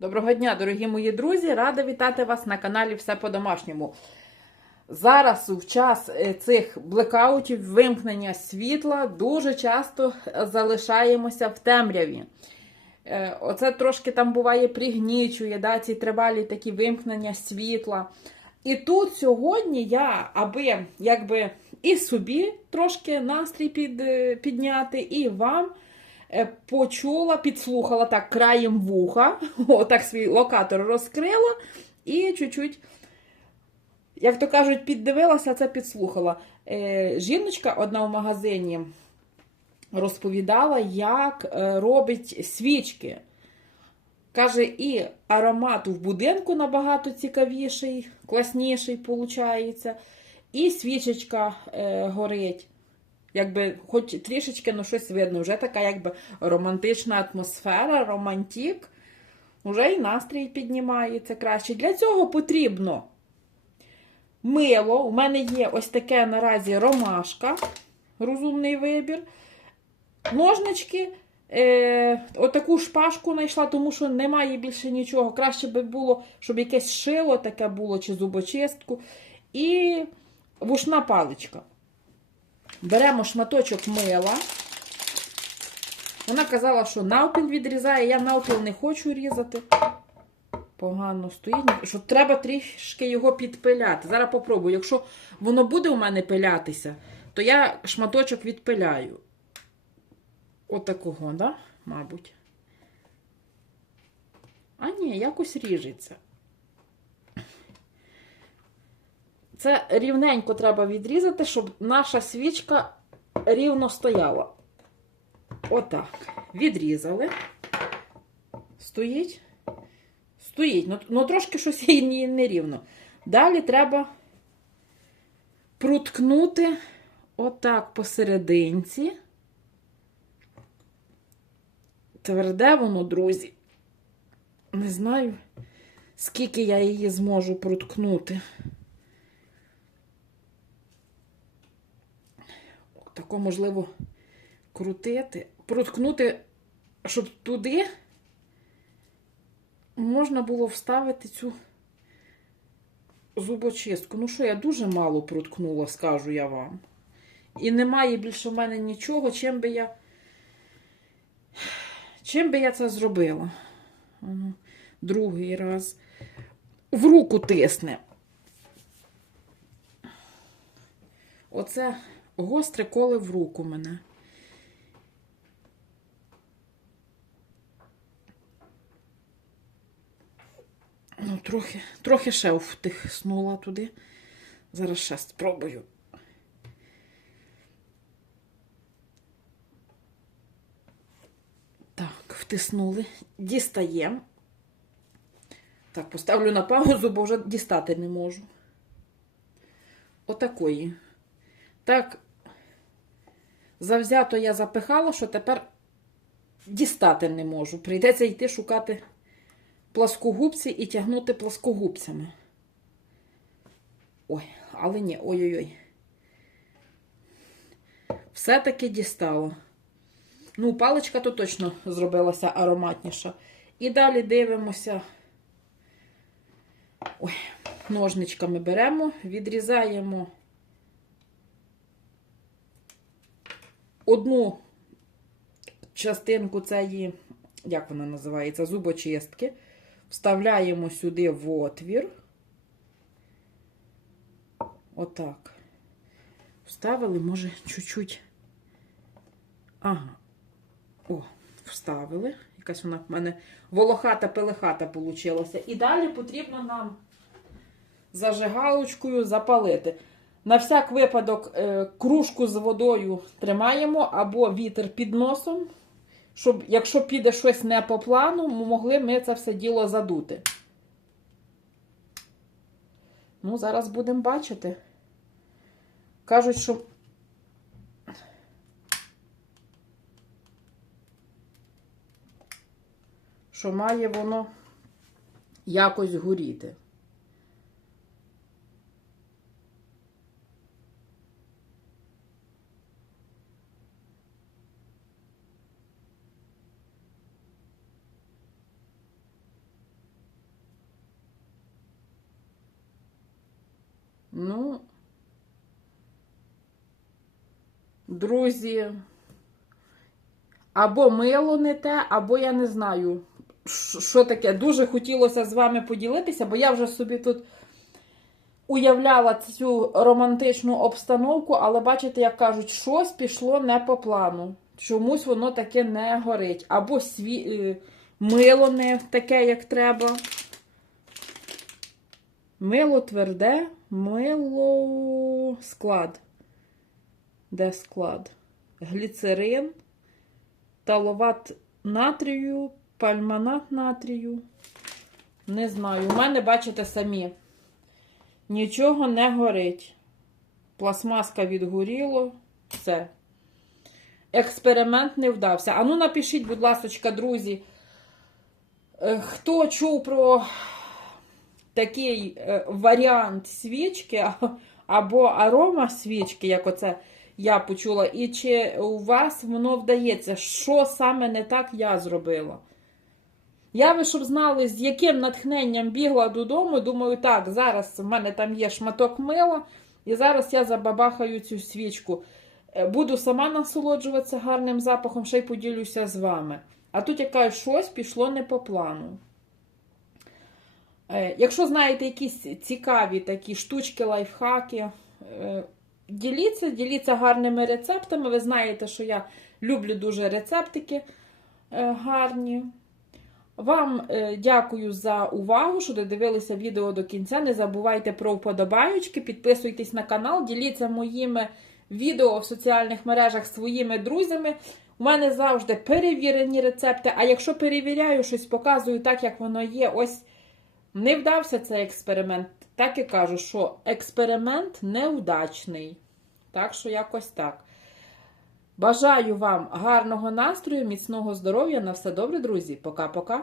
Доброго дня, дорогі мої друзі! Рада вітати вас на каналі Все по-домашньому. Зараз в час е, цих блекаутів, вимкнення світла, дуже часто залишаємося в темряві. Е, Оце трошки там буває пригнічує, да, ці тривалі такі вимкнення світла. І тут сьогодні я, аби якби і собі трошки настрій під, е, підняти, і вам почула, підслухала так краєм вуха, отак свій локатор розкрила і чуть-чуть, як то кажуть, піддивилася, це підслухала. Е, Жіночка одна в магазині розповідала, як е, робить свічки. Каже, і аромат в будинку набагато цікавіший, класніший виходить, і свічечка е, горить. Якби, хоч трішечки, ну щось видно, вже така якби романтична атмосфера, романтик. Вже і настрій піднімається краще. Для цього потрібно мило. У мене є ось таке наразі ромашка, розумний вибір. Ножнички. Е, отаку шпажку знайшла, тому що немає більше нічого. Краще би було, щоб якесь шило таке було, чи зубочистку. І вушна паличка. Беремо шматочок мила. Вона казала, що навпіл відрізає. Я навпіл не хочу різати. Погано стоїть. Що треба трішки його підпиляти. Зараз попробую. Якщо воно буде у мене пилятися, то я шматочок відпиляю. Отакого, да? Мабуть. А ні, якось ріжеться. Це рівненько треба відрізати, щоб наша свічка рівно стояла. Отак. Відрізали. Стоїть. Стоїть. Ну, ну трошки щось їй нерівно. Далі треба проткнути отак посерединці. Тверде воно, друзі. Не знаю, скільки я її зможу проткнути. Тако, можливо, крутити, проткнути, щоб туди можна було вставити цю зубочистку. Ну що, я дуже мало проткнула, скажу я вам. І немає більше в мене нічого, чим би я. Чим би я це зробила? Другий раз. В руку тисне. Оце гостре коле в руку мене. Ну, трохи, трохи ще втихнула туди. Зараз ще спробую. Так, втиснули. Дістаємо. Так, поставлю на паузу, бо вже дістати не можу. Отакої. Так, завзято я запихала, що тепер дістати не можу. Прийдеться йти шукати пласкогубці і тягнути пласкогубцями. Ой, але ні, ой-ой-ой. Все-таки дістала. Ну, паличка то точно зробилася ароматніша. І далі дивимося. Ой, ножничками беремо, відрізаємо одну частинку цієї, як вона називається, зубочистки, вставляємо сюди в отвір. Отак. Вставили, може, чуть-чуть. Ага. О, вставили. Якась вона в мене волохата пелехата получилася. І далі потрібно нам зажигалочкою запалити. На всяк випадок е, кружку з водою тримаємо або вітер під носом, щоб, якщо піде щось не по плану, могли ми це все діло задути. Ну, зараз будемо бачити. Кажуть, що що має воно якось горіти. Ну, друзі, або мило не те, або я не знаю, що таке. Дуже хотілося з вами поділитися, бо я вже собі тут уявляла цю романтичну обстановку, але бачите, як кажуть, щось пішло не по плану. Чомусь воно таке не горить. Або сві... е, мило не таке, як треба. Мило тверде, мило склад. Де склад? Гліцерин, таловат натрію, пальманат натрію. Не знаю. У мене, бачите, самі. Нічого не горить. Пластмаска відгоріло. Все. Експеримент не вдався. Ану, напишіть, будь ласка, друзі, е, хто чув про такий е, варіант свічки або арома свічки, як оце я почула, і чи у вас воно вдається, що саме не так я зробила? Я ви щоб знали, з яким натхненням бігла додому, думаю, так, зараз в мене там є шматок мила, і зараз я забабахаю цю свічку. Е, Буду сама насолоджуватися гарним запахом, ще й поділюся з вами. А тут яка щось пішло не по плану. Е, Якщо знаєте якісь цікаві такі штучки, лайфхаки, е, діліться, діліться гарними рецептами. Ви знаєте, що я люблю дуже рецептики е, гарні. Вам дякую за увагу, що додивилися відео до кінця. Не забувайте про вподобаючки, підписуйтесь на канал, діліться моїми відео в соціальних мережах своїми друзями. У мене завжди перевірені рецепти. А якщо перевіряю щось, показую так, як воно є. Ось не вдався цей експеримент. Так і кажу, що експеримент неудачний. Так що якось так. Бажаю вам гарного настрою, міцного здоров'я. На все добре, друзі. Пока-пока.